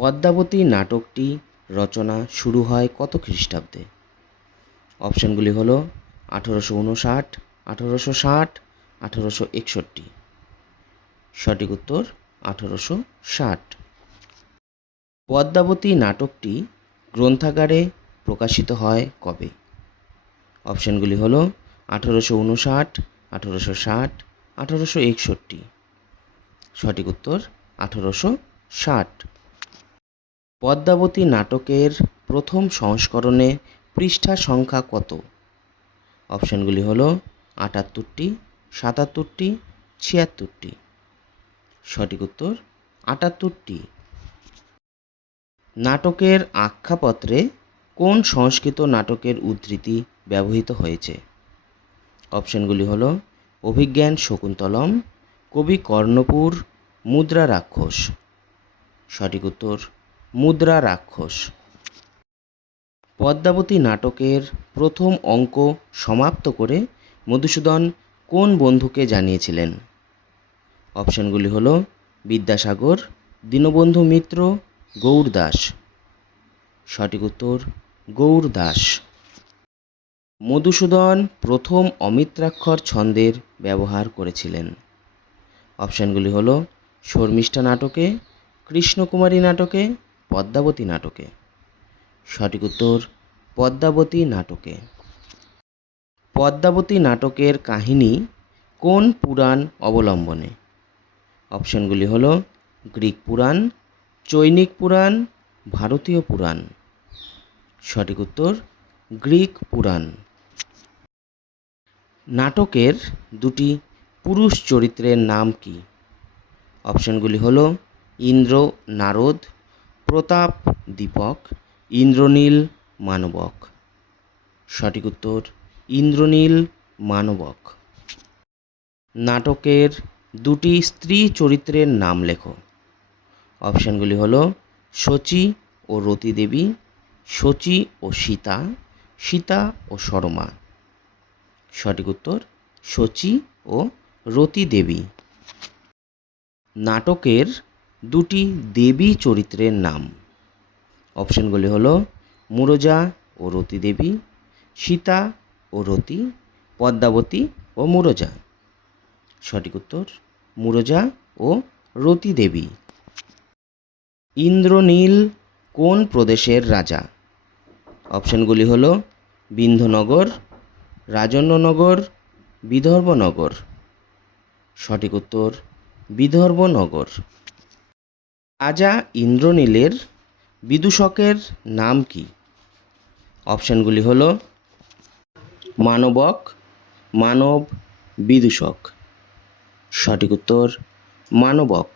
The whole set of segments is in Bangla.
পদ্মাবতী নাটকটি রচনা শুরু হয় কত খ্রিস্টাব্দে? অপশানগুলি হলো 1859, 1860, 1861। সঠিক উত্তর 1860। পদ্মাবতী নাটকটি গ্রন্থাগারে প্রকাশিত হয় কবে? অপশানগুলি হলো 1859, 1860, 1861। সঠিক উত্তর 1860। পদ্মাবতী নাটকের প্রথম সংস্করণে পৃষ্ঠা সংখ্যা কত? অপশানগুলি হলো 78টি, 77টি, 76টি। সঠিক উত্তর 78টি। নাটকের আখ্যাপত্রে কোন সংস্কৃত নাটকের উদ্ধৃতি ব্যবহৃত হয়েছে? অপশানগুলি হলো অভিজ্ঞান শকুন্তলম, কবি কর্ণপুর, মুদ্রা রাক্ষস। সঠিক উত্তর মুদ্রা রাক্ষস। পদ্মাবতী নাটকের প্রথম অঙ্ক সমাপ্ত করে মধুসূদন কোন বন্ধুকে জানিয়েছিলেন? অপশানগুলি হলো বিদ্যাসাগর, দীনবন্ধু মিত্র, গৌড়দাস। সঠিক উত্তর গৌড়দাস। মধুসূদন প্রথম অমিত্রাক্ষর ছন্দের ব্যবহার করেছিলেন। অপশানগুলি হলো শর্মিষ্ঠা নাটকে, কৃষ্ণকুমারী নাটকে, পদ্মাবতী নাটকে। সঠিক উত্তর পদ্মাবতী নাটকে। পদ্মাবতী নাটকের কাহিনী কোন পুরাণ অবলম্বনে? অপশানগুলি হলো গ্রিক পুরাণ, চৈনিক পুরাণ, ভারতীয় পুরাণ। সঠিক উত্তর গ্রিক পুরাণ। নাটকের দুটি পুরুষ চরিত্রের নাম কি? অপশানগুলি হলো ইন্দ্র নারদ, প্রতাপ দীপক, ইন্দ্রনীল মানবক। সঠিক উত্তর ইন্দ্রনীল মানবক। নাটকের দুটি স্ত্রী চরিত্রের নাম লেখো। অপশানগুলি হলো শচী ও রতি দেবী, শচী ও সীতা, সীতা ও সরমা। সঠিক উত্তর শচী ও রতি দেবী। নাটকের দুটি দেবী চরিত্রের নাম। অপশানগুলি হলো মুরজা ও রতি দেবী, সীতা ও রতি, পদ্মাবতী ও মুরজা। সঠিক উত্তর মুরজা ও রতি দেবী। ইন্দ্রনীল কোন প্রদেশের রাজা? অপশানগুলি হলো বিন্ধ্যনগর, রাজন্যনগর, বিদর্ভনগর। সঠিক উত্তর বিদর্ভনগর। রাজা ইন্দ্রনীলের বিদূষকের নাম কি? অপশানগুলি হলো মানবক, মানব, বিদূষক। সঠিক উত্তর মানবক।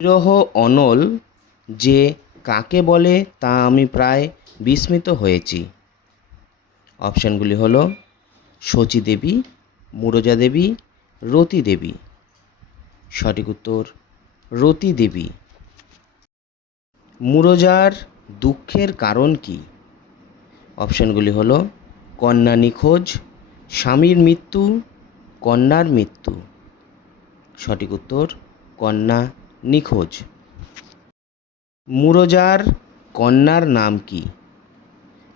বিরহ অনল যে কাকে বলে তা আমি প্রায় বিস্মিত হয়েছি। অপশানগুলি হলো শচী দেবী, মুরজা দেবী, রতি দেবী। সঠিক উত্তর রতি দেবী। মুরজার দুঃখের কারণ কি? অপশানগুলি হলো কন্যা নিখোঁজ, স্বামীর মৃত্যু, কন্যার মৃত্যু। সঠিক উত্তর কন্যা নিখোঁজ। মুরজার কন্যার নাম কি?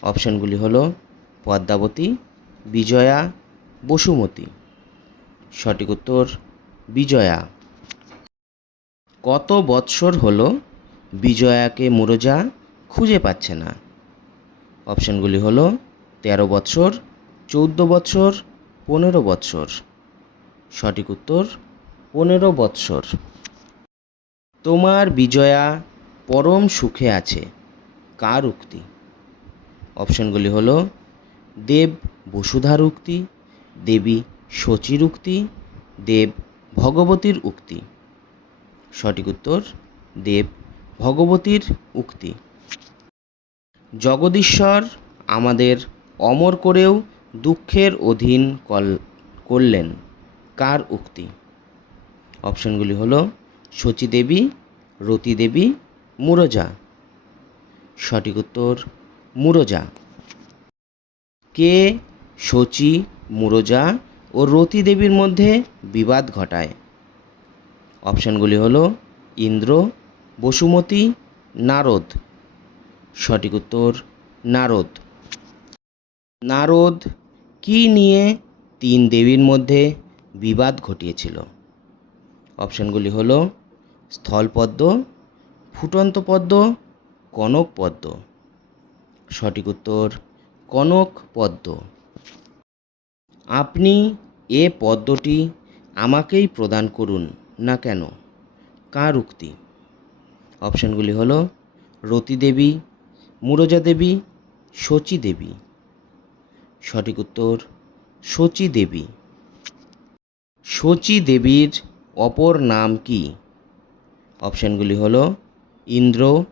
অপশানগুলি হলো পদ্মাবতী, বিজয়া, বসুমতী। সঠিক উত্তর বিজয়া। কত বৎসর হলো বিজয়াকে মুরজা খুঁজে পাচ্ছে না? অপশানগুলি হলো 13 বৎসর, 14 বৎসর, 15 বৎসর। সঠিক উত্তর 15 বৎসর। তোমার বিজয়া পরম সুখে আছে কার উক্তি? অপশানগুলি হলো দেব বসুধার উক্তি, দেবী শচীর উক্তি, দেব ভগবতীর উক্তি। সঠিক উত্তর দেব ভগবতীর উক্তি। জগদীশ্বর আমাদের অমর করেও দুঃখের অধীন করলেন কার উক্তি? অপশানগুলি হলো শচী দেবী, রতি দেবী, মুরজা। সঠিক উত্তর মুরজা। কে শচী, মুরজা ও রতি দেবীর মধ্যে বিবাদ ঘটায়? অপশানগুলি হলো ইন্দ্র, বসুমতী, নারদ। সঠিক উত্তর নারদ। নারদ কি নিয়ে তিন দেবীর মধ্যে বিবাদ ঘটিয়েছিল? অপশানগুলি হলো স্থলপদ্ম, ফুটন্ত পদ্ম, কনক পদ্ম। সঠিক উত্তর কনক পদ্ম। আপনি এ পদ্মটি আমাকেই প্রদান করুন না কেন? কার উক্তি? অপশানগুলি হলো রতি দেবী, মুরজা দেবী, শচী দেবী। সঠিক উত্তর শচী দেবী। শচী দেবীর অপর নাম কি? অপশানগুলি হলো ইন্দ্র,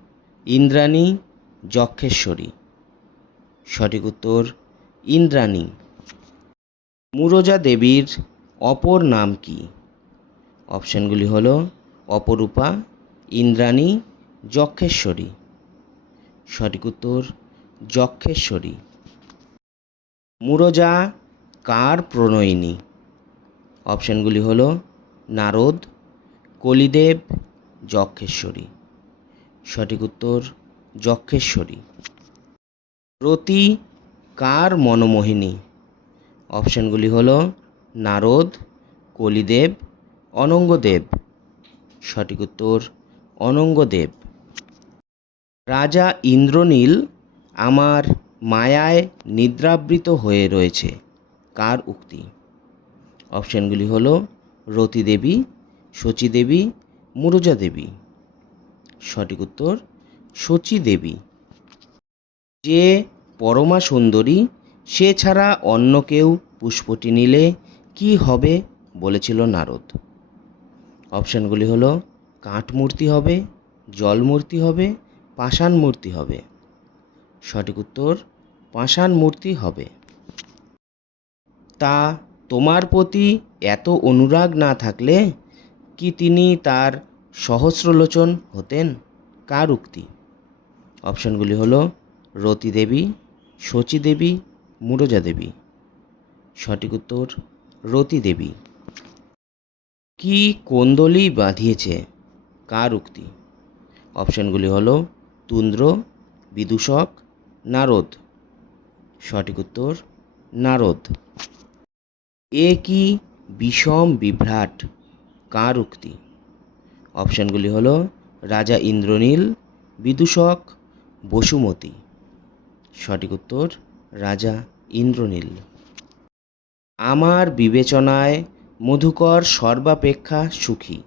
ইন্দ্রাণী, যক্ষেশ্বরী। সঠিক উত্তর ইন্দ্রাণী। মুরজা দেবীর অপর নাম কি? অপশানগুলি হলো অপরূপা, ইন্দ্রাণী, যক্ষেশ্বরী। সঠিক উত্তর যক্ষেশ্বরী। মুরজা কার প্রণয়িনী? অপশানগুলি হলো নারদ, কলিদেব, যক্ষেশ্বরী। সঠিক উত্তর যক্ষেশ্বরী। রতি কার মনোমোহিনী? অপশানগুলি হলো নারদ, কলিদেব, অনঙ্গদেব। সঠিক উত্তর অনঙ্গদেব। রাজা ইন্দ্রনীল আমার মায়ায় নিদ্রাবৃত হয়ে রয়েছে, কার উক্তি? অপশানগুলি হলো রতি দেবী, শচী দেবী, মুরজা দেবী। সঠিক উত্তর শচী দেবী। যে পরমা সুন্দরী সে ছাড়া অন্য কেউ পুষ্পটি নিলে কি হবে বলেছিল নারদ? অপশানগুলি হলো কাঠ মূর্তি হবে, জল মূর্তি হবে, পাষাণ মূর্তি হবে। সঠিক উত্তর পাষাণ মূর্তি হবে। তা তোমার প্রতি এত অনুরাগ না থাকলে কি তিনি তার সহস্রলোচন হতেন, কার উক্তি? অপশানগুলি হলো রতি দেবী, শচী দেবী, মুরজা দেবী। সঠিক উত্তর রতি দেবী। কি কোন্দলি বাঁধিয়েছে, কার উক্তি? অপশানগুলি হলো তুন্দ্র, বিদূষক, নারদ। সঠিক উত্তর নারদ। এ কি বিষম বিভ্রাট, কার উক্তি? অপশানগুলি হলো রাজা ইন্দ্রনীল, বিদূষক, বসুমতী। সঠিক উত্তর রাজা ইন্দ্রনীল। আমার বিবেচনায় মধুকর সর্বাপেক্ষা সুখী,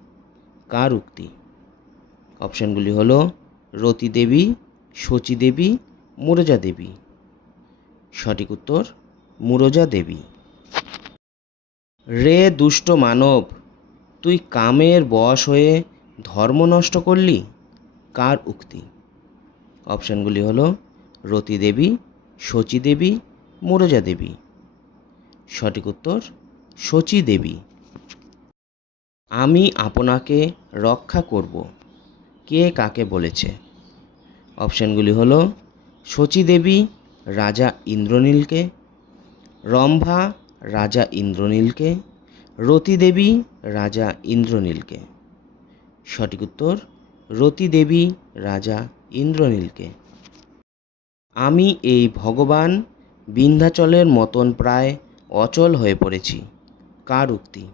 কার উক্তি? অপশানগুলি হলো রতি দেবী, শচী দেবী, মুরজা দেবী। সঠিক উত্তর মুরজা দেবী। রে দুষ্ট মানব, তুই কামের বশ হয়ে ধর্ম নষ্ট করলি, কার উক্তি? অপশানগুলি হলো রতি দেবী, শচী দেবী, মুরজা দেবী। সঠিক উত্তর শচী দেবী। আমি আপনাকে রক্ষা করব, কে কাকে বলেছে? অপশানগুলি হলো শচী দেবী রাজা ইন্দ্রনীলকে, রম্ভা রাজা ইন্দ্রনীলকে, রতি দেবী রাজা ইন্দ্রনীলকে। সঠিক উত্তর রতি দেবী রাজা ইন্দ্রনীলকে। আমি এই ভগবান বিন্ধ্যাচলের মতন প্রায় অচল হয়ে পড়েছি, কার উক্তি?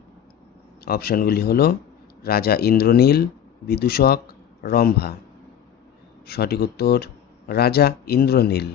অপশানগুলি হলো রাজা ইন্দ্রনীল, বিদূষক, রম্ভা। সঠিক উত্তর রাজা ইন্দ্রনীল।